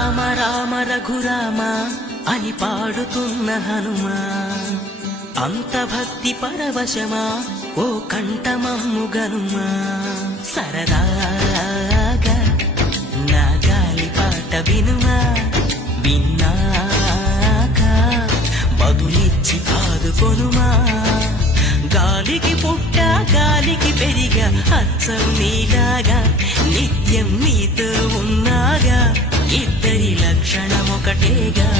రామ రామ రఘురామ అని పాడుతున్న హనుమా, అంత భక్తి పరవశమా ఓ కంఠమమ్ము గనుమా. సరదాగా నా గాలి పాట వినుమా, విన్నాక బదులిచ్చి ఆదుకొనుమా. గాలికి పుట్ట గాలికి పెరిగా అచ్చం నీలాగా, నిత్యం నీతో ఉన్నాగా, ఇద్దరి లక్షణమొకటేగా.